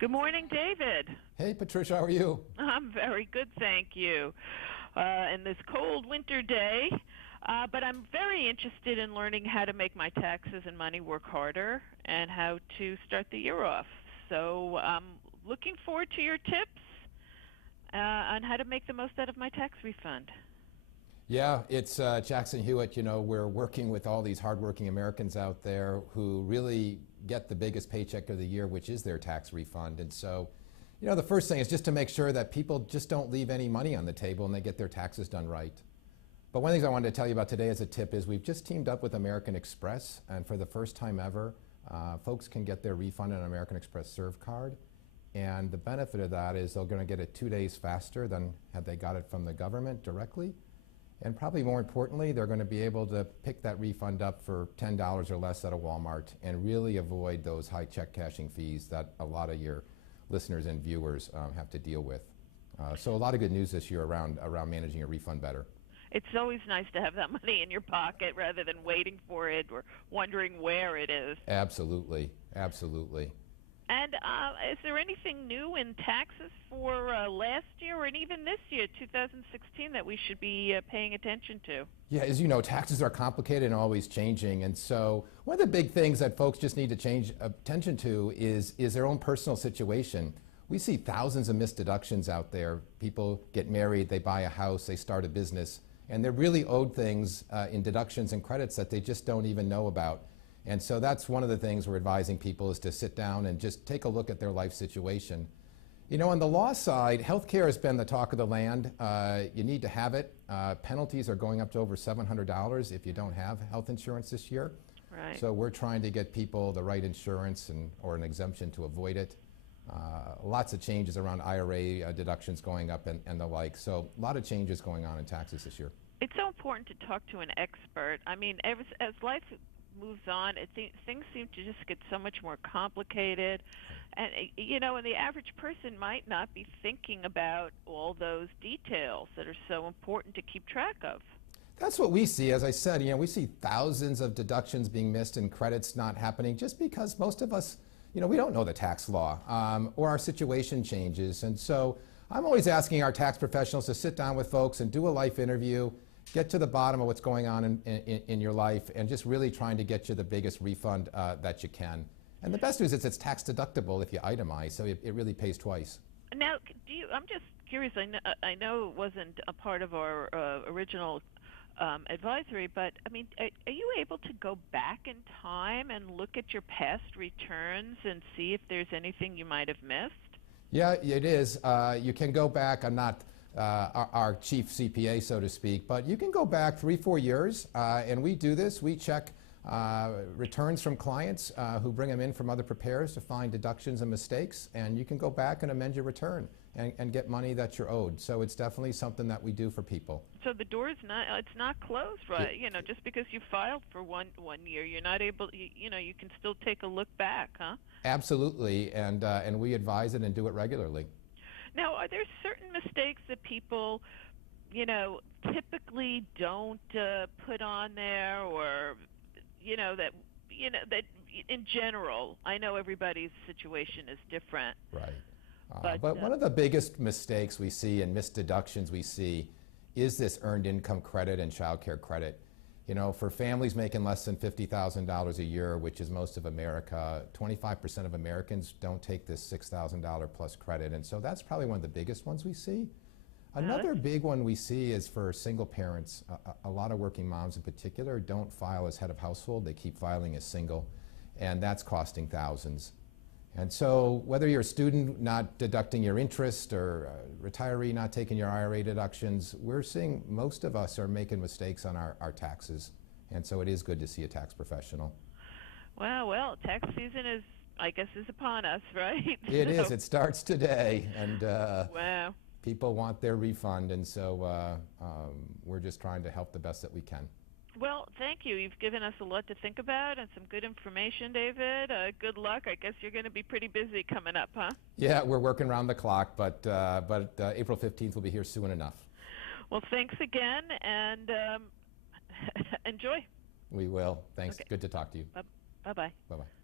Good morning, David. Hey, Patricia, how are you? I'm very good, thank you. In this cold winter day, but I'm very interested in learning how to make my taxes and money work harder and how to start the year off. So I'm looking forward to your tips on how to make the most out of my tax refund. Yeah, it's Jackson Hewitt. You know, we're working with all these hardworking Americans out there who really get the biggest paycheck of the year, which is their tax refund. And so, you know, the first thing is just to make sure that people just don't leave any money on the table and they get their taxes done right. But one of the things I wanted to tell you about today as a tip is we've just teamed up with American Express, and for the first time ever, folks can get their refund on an American Express Serve card. And the benefit of that is they're going to get it 2 days faster than had they got it from the government directly. And probably more importantly, they're going to be able to pick that refund up for $10 or less at a Walmart and really avoid those high check cashing fees that a lot of your listeners and viewers have to deal with. So a lot of good news this year around managing a refund better. It's always nice to have that money in your pocket rather than waiting for it or wondering where it is. Absolutely, absolutely. And is there anything new in taxes for last year and even this year, 2016, that we should be paying attention to? Yeah, as you know, taxes are complicated and always changing. And so one of the big things that folks just need to change attention to is their own personal situation. We see thousands of missed deductions out there. People get married, they buy a house, they start a business, and they're really owed things in deductions and credits that they just don't even know about. And so that's one of the things we're advising people is to sit down and just take a look at their life situation. You know, on the law side, healthcare has been the talk of the land. You need to have it. Penalties are going up to over $700 if you don't have health insurance this year. Right. So we're trying to get people the right insurance or an exemption to avoid it. Lots of changes around IRA deductions going up and the like. So a lot of changes going on in taxes this year. It's so important to talk to an expert. I mean, as life moves on, things seem to just get so much more complicated, and you know, and the average person might not be thinking about all those details that are so important to keep track of. That's what we see. As I said, you know, we see thousands of deductions being missed and credits not happening just because most of us, you know, we don't know the tax law or our situation changes. And so I'm always asking our tax professionals to sit down with folks and do a life interview, get to the bottom of what's going on in your life, and just really trying to get you the biggest refund that you can. And the best news is it's tax deductible if you itemize, so it really pays twice. Now, I'm just curious, I know it wasn't a part of our original advisory, but I mean, are you able to go back in time and look at your past returns and see if there's anything you might have missed? Yeah, it is. You can go back. I'm not our chief CPA, so to speak, but you can go back 3-4 years, and we do this. We check returns from clients who bring them in from other preparers to find deductions and mistakes, and you can go back and amend your return and get money that you're owed. So it's definitely something that we do for people. So the door is it's not closed, right? You know, just because you filed for one year, you're not able, you know, you can still take a look back, huh? Absolutely, and we advise it and do it regularly. Now, are there certain mistakes that people, you know, typically don't put on there, or, you know, that in general, I know everybody's situation is different. Right. But one of the biggest mistakes we see and missed deductions we see is this earned income credit and child care credit. You know, for families making less than $50,000 a year, which is most of America, 25% of Americans don't take this $6,000 plus credit. And so that's probably one of the biggest ones we see. Another big one we see is for single parents. A lot of working moms in particular don't file as head of household. They keep filing as single, and that's costing thousands. And so whether you're a student not deducting your interest or a retiree not taking your IRA deductions, we're seeing most of us are making mistakes on our taxes. And so it is good to see a tax professional. Well, tax season is, I guess, is upon us, right? It is. It starts today. And wow. People want their refund. And so we're just trying to help the best that we can. Well, thank you. You've given us a lot to think about and some good information, David. Good luck. I guess you're going to be pretty busy coming up, huh? Yeah, we're working around the clock, but April 15th will be here soon enough. Well, thanks again, and enjoy. We will. Thanks. Okay. Good to talk to you. Bye-bye. Bye-bye.